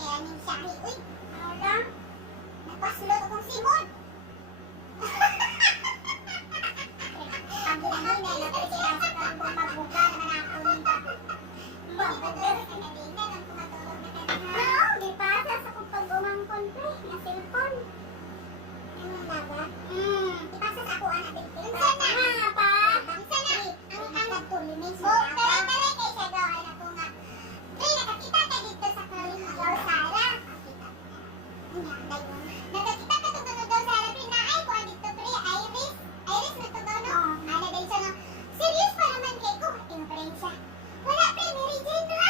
kaya ning siya, uy, ano lang? Nagpasulot akong simod. Ang ginamina, napagsilang sa karambong magbuga naman ako nito. Magbuga sa kanina, nang kumatulog na kanina. Oo, di pa, sa kong pag-umangkon pre, na cellphone. Ano laga? Ipasa sa ako, anak, bilbil. Saan na nga pa? Saan na? Ang nagtulimin siya. Tara, kay siya gawin ako nga. Pre, nakakita ka dito sa Kalimayaw, Sara. Nakakita ka. Nakakita ka tutulog daw, Sara. Pre, naay ko dito, pre. Iris na to daw, no? Ano daw siya, no? Serious pa naman kay ko. Tinuprin siya. Wala, pre, Mary Jane na.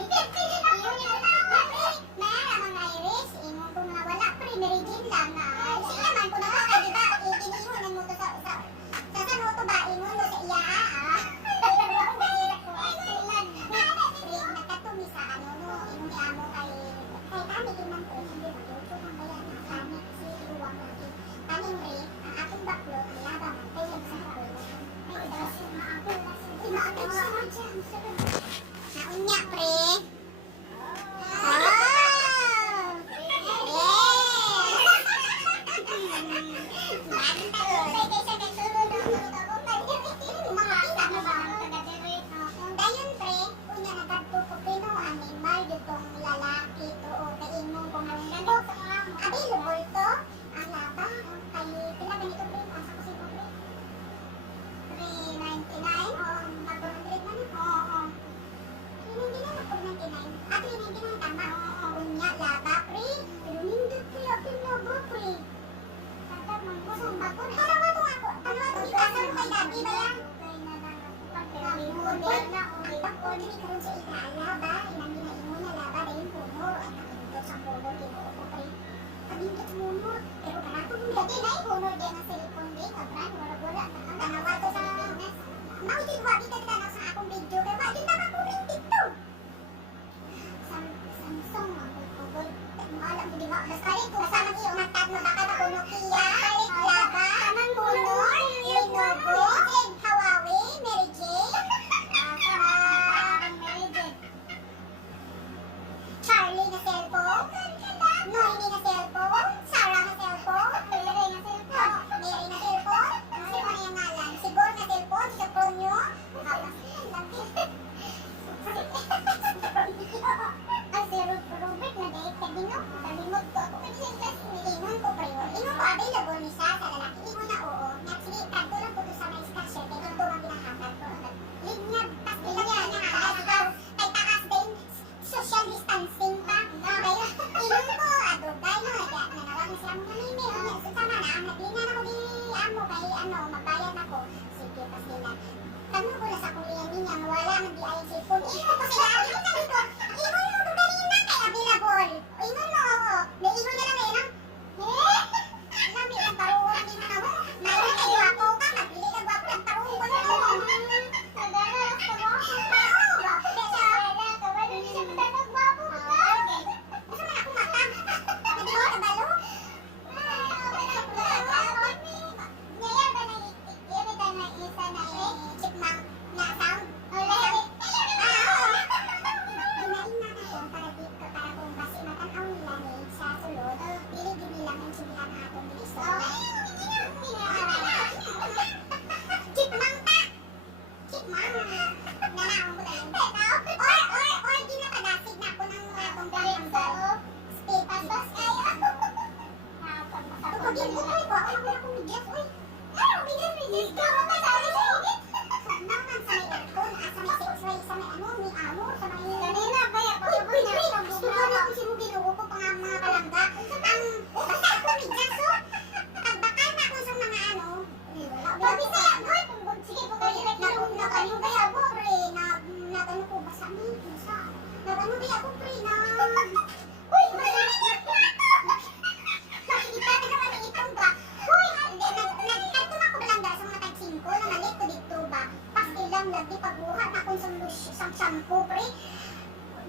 Itipin na ako niya na. Pre, mayara mga Iris. Ingon ko nga, wala, pre, Mary Jane lang na. Siya man, kung nakaka, di ba? Itinihon mo to sa saan mo to ba? Ingon mo sa iya, ah. Nakatumi sa ano, no? Ingon niya mo kay kami iman ko. Hindi ba? Ito ang bayan na kami. Si Iluwang lagi. Kaning re, ang aking baklot, nilaba man. Kaya sa baklot. Ay, dasin, maapil na siya. Maapil siya. Naunya, pre.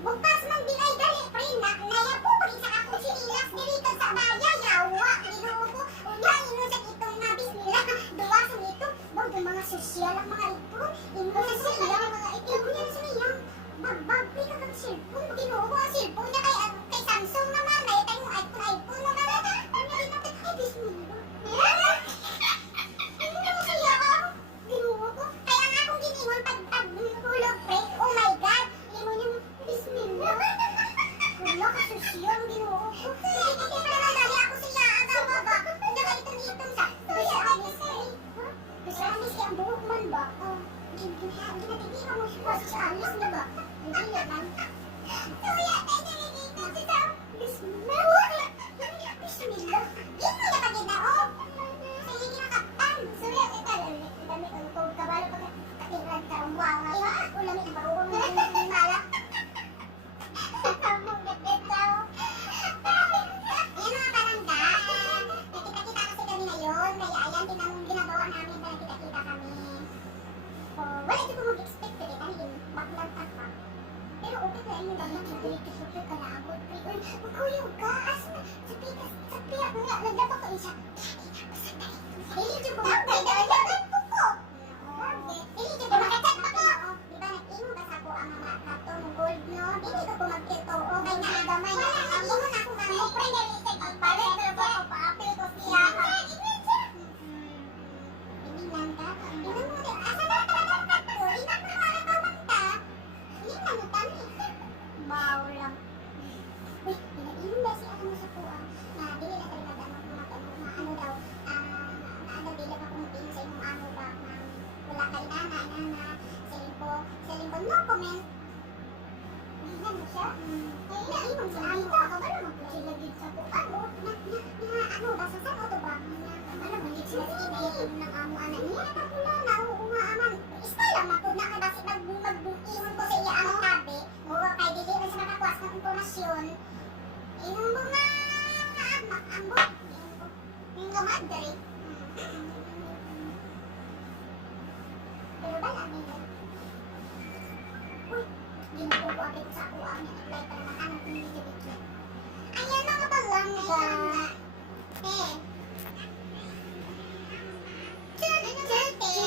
Bukas man di ay dali, pre, naya po, pag isa akong sinilas, dili ka sa baya, yawa, ginuho ko, unya, ino sa itong nabis nila, duwa sa ito, bang yung mga sosyal ang mga ito, ino sa sila, mga ito, unya sa niya, Magbagpi ka ng cellphone. Ginoo ko ang cellphone niya kay Samsung naman. May tayong iPhone naman. Ano din natin? Ay, bismillah. Ano kaya ako? Ginoo ko. Kaya nga akong giniwan pag hulog break. Oh my God. Ginoo niya, bismillah. Wala ka susyon, ginoo ko. Hindi pa naman dali ako siya. Ang baba. Hindi ka itong sa. Gusto ka bisay. Gusto ka bisay ang buhok man ba? Hindi natigil mo sa alis na ba? Hindi naman. Kuya, tayo nangigigil si Sam. Bismillah. Bismillah. Hindi mo na pagkita, oh. Sige, kinakaptan. Suya, dami ang kabalo pag katingran ka. Wow, nga. Ulam yung baruong ng mala. Among gagawin daw. Yan mga palanggaan. Nakita-kita kasi kami ngayon. Kaya ayan, ginagawa namin na nakita-kita kami. Wala dito ko mag-expect eh. Dahil baklang taka. Pero okay na yung baklang mag-dito super kalabot. Uy, magkuyog ka. Asma, sapi ako nga. Nagdapak ko isa. Dili dito ko mag-dito ko. Dili dito ko makachat pa ko. Diba nag-ingo ba sa ko ang mga katong gold, no? Dili ko ko mag-dito. Okay na nagamay na. Ingo na ako nga. Mupre na rin sa pagpalit. Pero ko pa-apil ko siya. Hindi lang ka. Tingnan mo din. Asa na ko? Hindi na ko nakamanta. Hindi na mo kami. Baw lang. Uy, pinag-inom ba si ano sa kuha? Na dili na talaga mga ano daw. Nagdila ka kung sa imong ano ba. Wala kay nana. Selingko, no comment. Hindi mo siya. Kaya imong siya. Ano ako ba naman po sila dito sa kuha? Ano ba sa saan to ba? Ano ba dito sila sa ng amo anak niya? Nakapula na. Oo nga aman. Style lang ako na kasi mag-iwan ko sa iya ang tabi. Oo, kay dili rin siya nakakuas ng impormasyon. Yung mga ambot. Yung gamadre. Pero ba lang nila? Uy, ginukuha sa ako ang apply pa naman anong pinili-bigyan. Ayan mga palangga.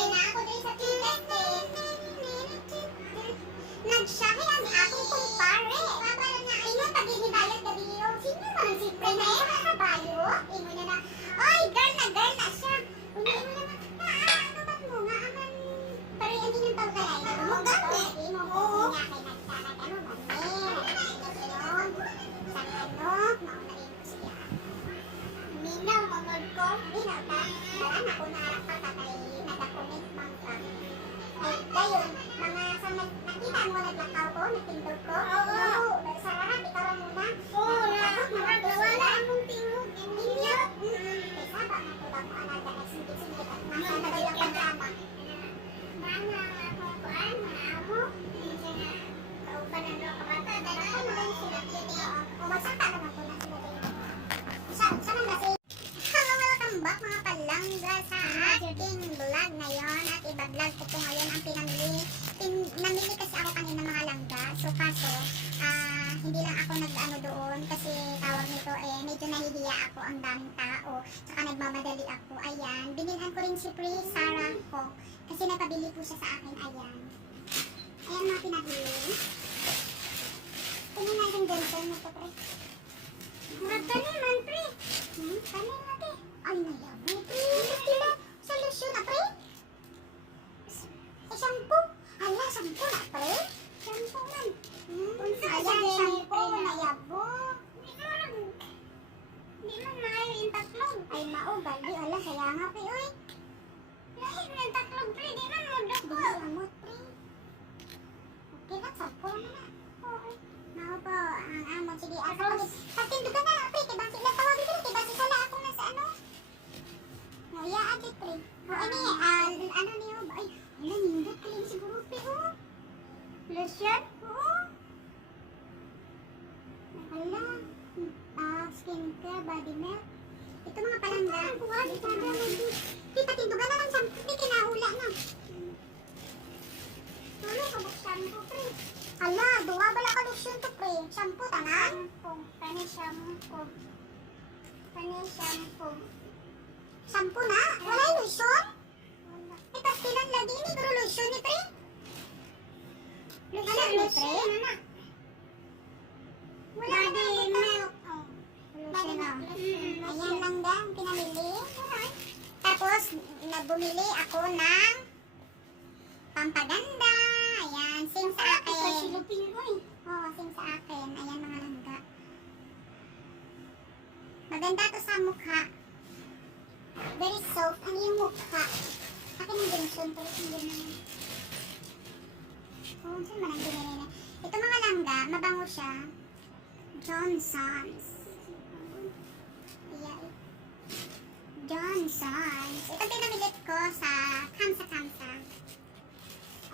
Na ako din sa Tibete. Nagsahe ang akong kumpare. Babala na ayun, pag-inibayad na biyo. Sino man si Prene? Nakabayo? Imo na na. Oy, girl na siya. Uy, imo na na. Ano ba't mo nga aman? Pero hindi nang pagkalay. Mo gami. Imo mo nga kay nagsanag. Ano man eh. Ayun. Sa ano? Maunahin ko siya. Minaw, mangod ko. Minaw na. Wala na ko naarap pagkakay. Nadakunik man ka. Dayon, mga sa nakita mo naglakaw ko, nagtindog ko. Oo. Sa lahat, ikaw lang muna. Oo, wala mong tingog. Inyo. Kaysa ba na ko lang alaga na singgit-singgit at nasa nagalang pagkama. Mana, ako ko mga amo. Kauban na lang kabata. Dahil ako naman sila. O magsaka naman ko na sila din. Saan na si... Hello, welcome back mga palangga sa ating vlog ngayon. At iba-vlog ko po ngayon ang pinamili. Namili kasi ako kanina mga langga. So kaso, hindi lang ako nag-ano doon kasi tawag nito medyo nahihiya ako, ang daming tao. Saka nagmamadali ako. Ayan, binilhan ko rin si Pre Sarah ko. Kasi napabili po siya sa akin. Ayan. Ayan mga pinabili. Tingnan natin ganito mo to, Pre. Magkanin man, Pre. Kanin natin. Ay, nayabo, Pre. Sila, solusyon na, Pre. Shampoo. Ala, shampoo na, Pre. Shampoo man. Ayan, shampoo, nayabo. Hindi man maayo yung taklog. Ay, bali. Ala, kaya nga, Pre, uy. Lahit na yung taklog, Pre. Di man mo dako. Di amot, Pre. Okay lang, shampoo na na. Okay. Mao po, ang amot. Sige, patindugan na lang, Pre. Diba sila tawagin, Pre. Diba sila akong nasa ano? Nguya, ate, Pre. O, ano niyo? Ay, wala, nindot ka lang siguro, Pre, oh. Lotion? Oo. Wala. Skincare, body milk. Ito mga palangga. Di, patindugan na lang sa Pre, kinahula na. Tulo, kabuk shampoo, Pre. Ala, duwa bala ka lotion to, Pre. Shampoo, tanan? Kani shampoo. Shampoo na? Wala yung lotion? Wala. Tapos pilan lagi ni, pero lotion ni, Pre. Lotion, lotion, anak. Wala na milk. Lotion na. Ayan lang daw ang pinamili. Tapos, bumili ako ng pampaganda. Ayan, sing sa akin. Oo, sing sa akin. Ayan mga langga. Maganda to sa mukha. Very soft ang iyong mukha. Akin ang Johnson, pero hindi naman. Oh, saan man ang ginili? Ito mga langga, mabango siya. Johnson's. Ayan. Johnson's. Ito pinamilit ko sa Kamsa.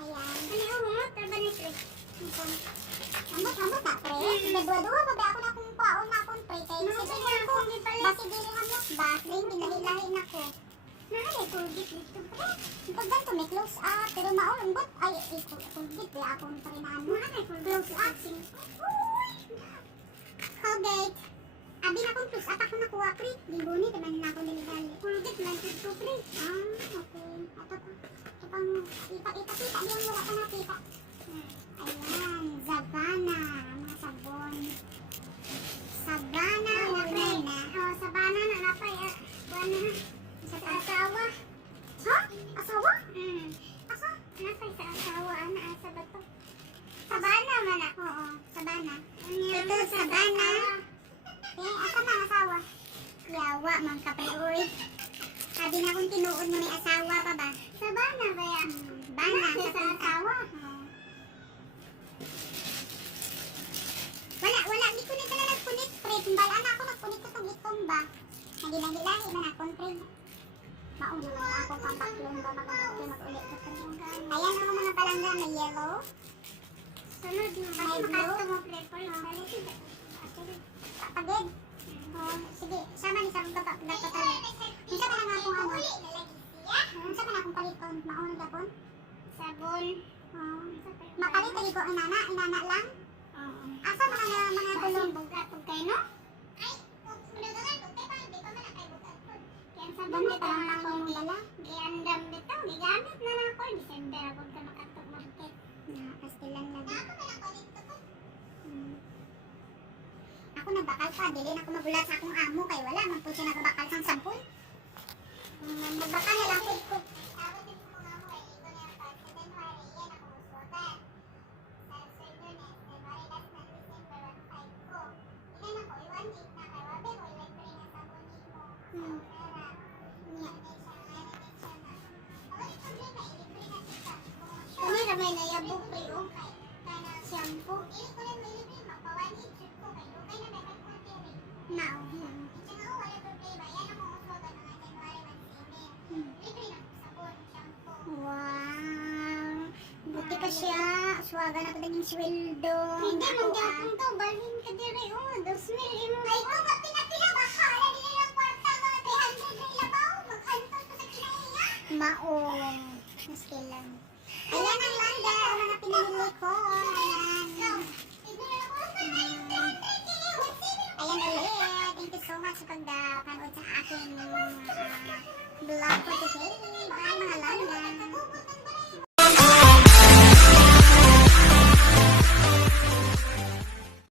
Ayan. Ano yung mga trabanis rin? Ambot na, pre. Nagdua-dua pa ba ako na kung paon na akong pre. Kaya sige ako, basi dili hamok ba? Hindi nahilahin ako. Nahalay, kulgit dito, pre. Ito ganito, may close up. Pero maulambot. Ay, kulgit. Kaya akong pre na ano. Close up. Colgate. Abi na akong close up ako nakuha, pre. Libuni, naman na akong diligali. Kulgit, man dito, pre. Ah, okay. Ito pa. Ito pang ipa-kita. Di ang wala ka nakita. Ayan, Zabana, mga sabon. Sabana, Urena. Oh, Sabana na napay. Buwan na. Sa asawa. Ha? Asawa? Asa? Napay sa asawa. Ano, asa ba to? Sabana man na. Oo, Sabana. Ito, Sabana. Eh, asa na asawa? Yawa, mga kapre-uy. Sabi na kung tinuod mo may asawa pa ba? Sabana ba yan? Bana, sa asawa. Wala, di ko na pala nagpunit, pre. Tumbalaan na ako, nagpunit ko itong itumba. Nagilahi man akong, pre. Mauna man ako pampaklong ba, mag-ulit ko, pre. Ayan ang mga palangga, may yellow. Sunod mo, may blue. Mo, pre, pre. Kapagid. Oh, sige, sama ni sa mga pagkakatalan. Minsan pa na akong ano. Minsan pa na akong paliton. Mauna gapon. Sabon. Mapalit lagi ko inana lang. Asa mga tulong bugat ug kay no? Ay, bugat bugay pa di pa man kay bugat. Kaya sabon dito na ako dala. Giandam dito, gigamit na na ako December ako ka makatog market. Na pastilan lang. Ako na ako dito po. Ako nagbakal pa, dili na ako magulat sa akong amo kay wala man po siya nagbakal sang sampol. Nagbakal na lang ko. Kami ramay na yabo pre o shampoo. Now, wow, buti ka siya. Suwaga na pa naging sweldo. Hindi man gapon to, balhin ka dire o. 2,000 imo. Ay, ko ba pinapila ba ka? Ala dili lang kwarta mga 300 na ilabaw. Maghantos ko sa kinaiya. Mao, maskilan. Ayan ang landa, mga pinamili ko.